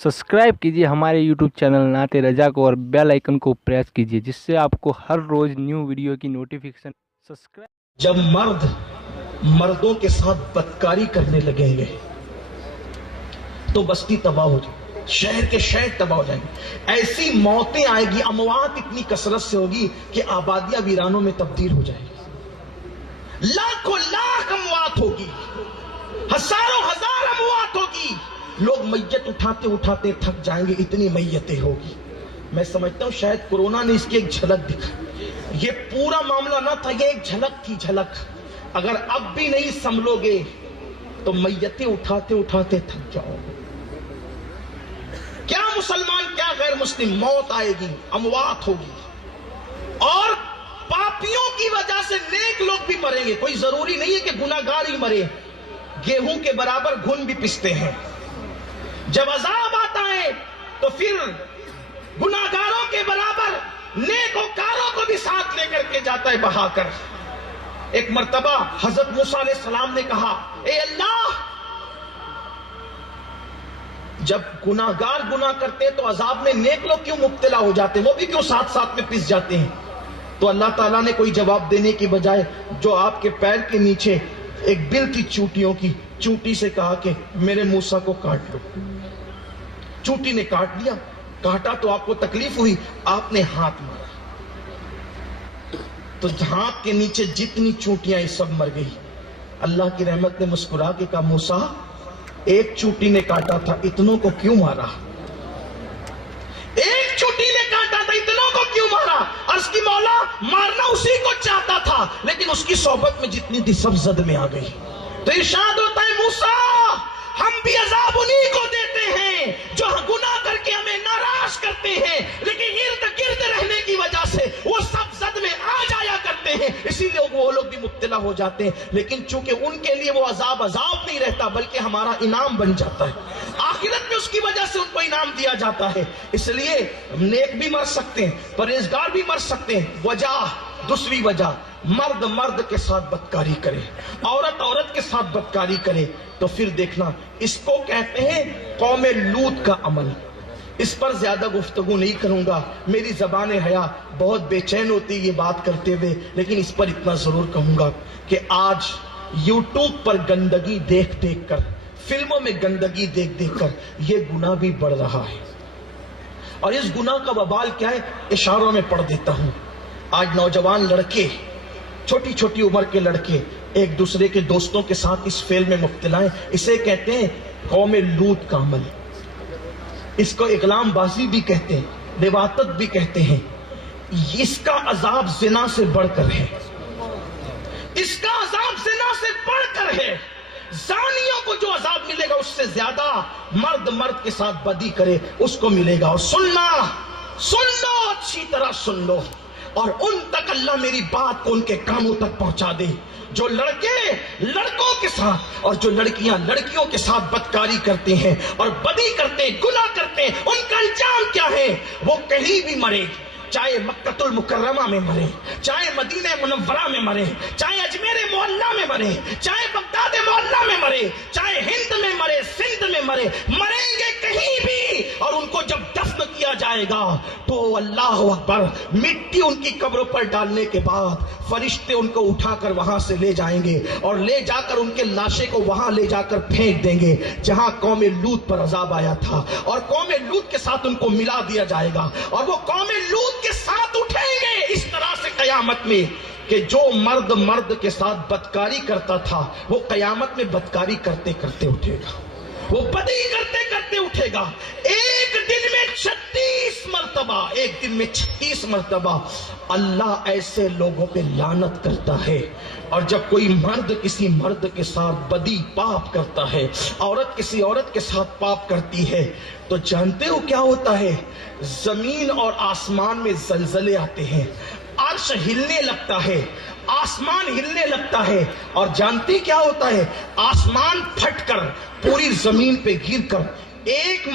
Subscribe कीजिए हमारे YouTube channel नाते रजा को और बेल आइकन को प्रेस कीजिए जिससे आपको हर रोज न्यू वीडियो की नोटिफिकेशन सब्सक्राइब। जब मर्द मर्दों के साथ बदकारी करने लगेंगे तो बस्ती तबाह हो जाएगी, शहर के शहर तबाह हो जाएंगे। ऐसी मौतें आएगी, अमवात इतनी कसरत से होगी कि आबादियां वीरानों में तब्दील हो जाएगी। लाखों लाख अमवात होगी, हजारों हजार अमवात होगी। लोग मैयत उठाते उठाते थक जाएंगे, इतनी मैयतें होगी। मैं समझता हूं शायद कोरोना ने इसकी एक झलक दिखाई। ये पूरा मामला ना था, ये एक झलक थी, झलक। अगर अब भी नहीं संभलोगे तो मैयतें उठाते उठाते थक जाओगे। क्या मुसलमान क्या गैर मुस्लिम, मौत आएगी, अमवात होगी। और पापियों की वजह से नेक लोग भी मरेंगे। कोई जरूरी नहीं है कि गुनाहगार ही मरे। गेहूं के बराबर घुन भी पिसते हैं। जब अजाब आता है तो फिर गुनाहगारों के बराबर नेकोकारों को भी साथ लेकर के जाता है बहाकर। एक मर्तबा हजरत मूसा अलैहि सलाम ने कहा, ए अल्लाह, जब गुनाहगार गुनाह करते तो अजाब में नेक लोग क्यों मुब्तला हो जाते, वो भी क्यों साथ साथ में पिस जाते हैं? तो अल्लाह ताला ने कोई जवाब देने की बजाय जो आपके पैर के नीचे एक बिल थी चूटियों की, चूटी से कहा कि मेरे मूसा को काट लो। चूटी ने काट लिया। काटा तो आपको तकलीफ हुई, आपने हाथ मारा तो हाथ के नीचे जितनी चूटियां ये सब मर गई। अल्लाह की रहमत ने मुस्कुरा के कहा, मूसा, एक चूटी ने काटा था, इतनों को क्यों मारा? एक चूटी ने काटा था, इतनों को क्यों मारा? अर्ज की मौला, मारना उसी को चाहता था, लेकिन उसकी सोहबत में जितनी थी सब जद में आ गई। तो इरशाद होता है, मूसा, हम भी अजाब उन्हीं को देते हैं जो गुनाह करके हमें नाराज करते हैं, लेकिन इर्द गिर्द रहने की वजह से वो सब जद में आ जाया करते हैं, इसीलिए वो लोग भी मुब्तला हो जाते हैं। लेकिन चूंकि उनके लिए वो अजाब नहीं रहता बल्कि हमारा इनाम बन जाता है। आखिरत में उसकी वजह से उनको इनाम दिया जाता है। इसलिए नेक भी मर सकते हैं, परहेजगार भी मर सकते हैं। दूसरी वजह, मर्द मर्द के साथ बदकारी करे, औरत औरत के साथ बदकारी करे तो फिर देखना, इसको कहते हैं कौमे लूत का अमल। इस पर ज्यादा गुफ्तगू नहीं करूंगा, मेरी ज़बान हया बहुत बेचैन होती है ये बात करते हुए, लेकिन इस पर इतना जरूर कहूंगा कि आज यूट्यूब पर गंदगी देख देख कर, फिल्मों में गंदगी देख देख कर ये गुनाह भी बढ़ रहा है। और इस गुनाह का वबाल क्या है, इशारों में पढ़ देता हूं। आज नौजवान लड़के, छोटी छोटी उम्र के लड़के एक दूसरे के दोस्तों के साथ इस फेल में मुब्तला हैं। इसे कहते हैं कौमे लूत का अमल। इसको इकलामबाजी भी कहते हैं, लिवातत भी कहते हैं। इसका अजाब जिना से बढ़कर है, इसका अजाब जिना से बढ़कर है। जानियों को जो अजाब मिलेगा उससे ज्यादा मर्द मर्द के साथ बदी करे उसको मिलेगा। और सुन लो, अच्छी तरह सुन लो, और उन तक अल्लाह मेरी बात को उनके कानों तक पहुंचा दे। जो लड़के लड़कों के साथ और जो लड़कियां लड़कियों के साथ बदकारी करते हैं और बदी करते हैं, गुनाह करते हैं, उनका अंजाम क्या है? वो कहीं भी मरे, चाहे मक्कतुल मुकर्रमा में मरे, चाहे मदीने मुनव्वरा में मरे, चाहे अजमेर मोहल्ला में मरे, चाहे बगदाद मोहल्ला में मरे, चाहे हिंद में मरे, सिंध में मरे, मरेंगे कहीं भी। और उनको जब दफन किया जाएगा तो अल्लाह अकबर, मिट्टी उनकी कब्रों पर डालने के बाद फरिश्ते उनको उठाकर वहां से ले जाएंगे और ले जाकर उनके लाशे को वहां ले जाकर फेंक देंगे जहां कौमे लूत पर अजाब आया था। और कौमे लूत के साथ उनको मिला दिया जाएगा और वो कौमे लूत के साथ उठेंगे इस तरह से कयामत में कि जो मर्द मर्द के साथ बदकारी करता था वो कयामत में बदकारी करते करते उठेगा, वो बदी करते करते उठेगा। एक दिन में 36 मर्तबा, एक दिन में 36 मर्तबा अल्लाह ऐसे लोगों पे लानत करता है। और जब कोई मर्द किसी मर्द के साथ बदी पाप करता है, औरत किसी औरत के साथ पाप करती है, तो जानते हो क्या होता है? जमीन और आसमान में जलजले आते हैं, अर्श हिलने लगता है, आसमान हिलने लगता है। और जानते क्या होता है? आसमान फटकर पूरी जमीन पे गिरकर ایک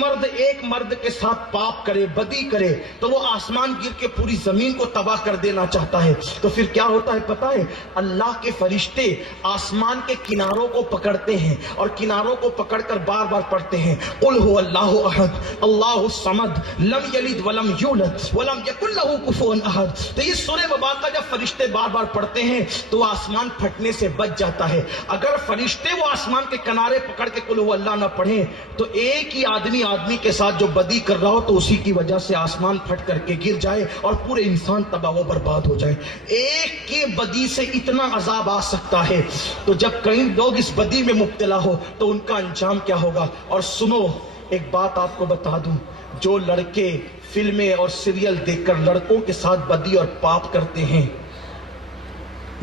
مرد کے ساتھ پاپ کرے، بدی کرے تو وہ آسمان گر کے پوری زمین کو تباہ کر دینا چاہتا ہے، تو پھر کیا ہوتا ہے پتہ ہے؟ اللہ کے فرشتے آسمان کے کناروں کو پکڑتے ہیں اور کناروں کو پکڑ کر بار بار پڑھتے ہیں قل هو اللہ احد اللہ الصمد لم یلد ولم یولد ولم یکن لہ کفوا احد۔ تو یہ سورہ مبارکہ جب فرشتے بار بار پڑھتے ہیں تو آسمان پھٹنے سے بچ جاتا ہے۔ اگر فرشتے وہ آسمان کے کنارے پکڑ کے قل هو اللہ نہ پڑھیں تو ایک ہی آدمی کے ساتھ جو بدی کر رہا ہو تو اسی کی وجہ سے آسمان پھٹ کر کے گر جائے اور پورے انسان تباہ و برباد ہو جائے۔ ایک کے بدی سے اتنا عذاب آ سکتا ہے، تو جب کئی لوگ اس بدی میں مبتلا ہو تو ان کا انجام کیا ہوگا؟ اور سنو ایک بات آپ کو بتا دوں، جو لڑکے فلمیں اور سیریل دیکھ کر لڑکوں کے ساتھ بدی اور پاپ کرتے ہیں،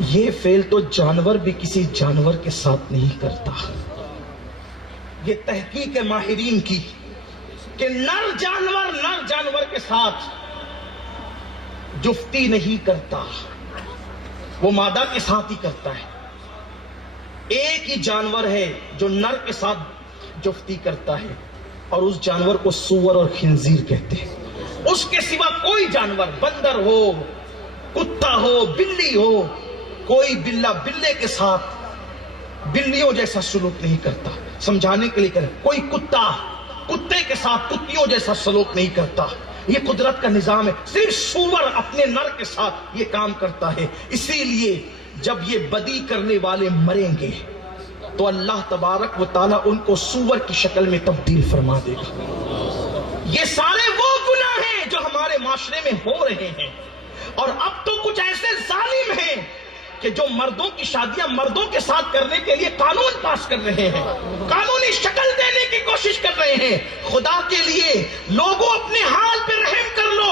یہ فعل تو جانور بھی کسی جانور کے ساتھ نہیں کرتا۔ یہ تحقیق ہے ماہرین کی کہ نر جانور کے ساتھ جفتی نہیں کرتا، وہ مادہ کے ساتھ ہی کرتا ہے۔ ایک ہی جانور ہے جو نر کے ساتھ جفتی کرتا ہے اور اس جانور کو سور اور خنزیر کہتے ہیں۔ اس کے سوا کوئی جانور، بندر ہو، کتا ہو، بلی ہو، کوئی بلے کے ساتھ بلیوں جیسا سلوک نہیں کرتا۔ سمجھانے کے لیے کریں، کوئی کتے کے ساتھ کتیوں جیسا سلوک نہیں کرتا۔ یہ قدرت کا نظام ہے۔ صرف سور اپنے نر کے ساتھ یہ کام کرتا ہے۔ اسی لیے جب یہ بدی کرنے والے مریں گے تو اللہ تبارک و تعالیٰ ان کو سور کی شکل میں تبدیل فرما دے گا۔ یہ سارے وہ گناہ ہیں جو ہمارے معاشرے میں ہو رہے ہیں، اور اب تو کچھ ایسے ظالم ہیں کہ جو مردوں کی شادیاں مردوں کے ساتھ کرنے کے لیے قانون پاس کر رہے ہیں، قانونی شکل دینے کی کوشش کر رہے ہیں۔ خدا کے لیے لوگوں اپنے حال پہ رحم کر لو۔